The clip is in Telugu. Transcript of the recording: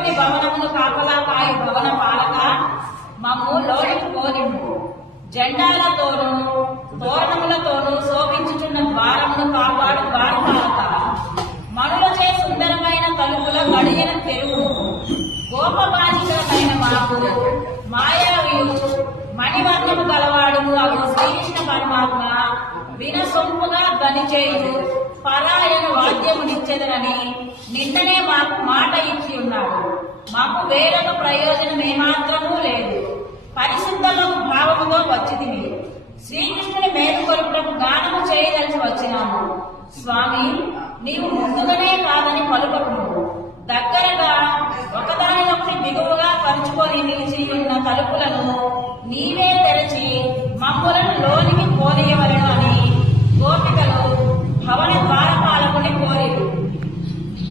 విశ్వముని భవనమును కాపలా కాయి భవన పాలక మమ్ము లోనికి పోనిమ్ము. జెండాలతోనూ తోరణములతోనూ శోభించుచున్న ద్వారమును కాపాడు ద్వారపాలక మనులచే సుందరమైన తలుపుల గడియన తెరువు. గోపబాధితులమైన మాకు మాయావియు మణివర్ణము గలవాడు అవు శ్రీకృష్ణ పరమాత్మ వినసొంపుగా ధ్వనిచేయు పరాయణ వాద్యమునిచ్చెదరని నిన్ననే మాకు మాట ఇచ్చి ఉన్నాడు. మాకు వేరొక ప్రయోజనం ఏమాత్రమూ లేదు. పరిశుద్ధము భావముతో వచ్చితివి. శ్రీకృష్ణుని మేలుకొలుపుటకు గానము చేయదలిచి వచ్చినాము. స్వామి, నీవు ముందుగానే కాదని పలుకము. దగ్గరగా ఒకదానినొకటి బిగువుగా పరుచుకొని నిలిచి ఉన్న తలుపులను నీవే తెరచి మమ్ములను లోనికి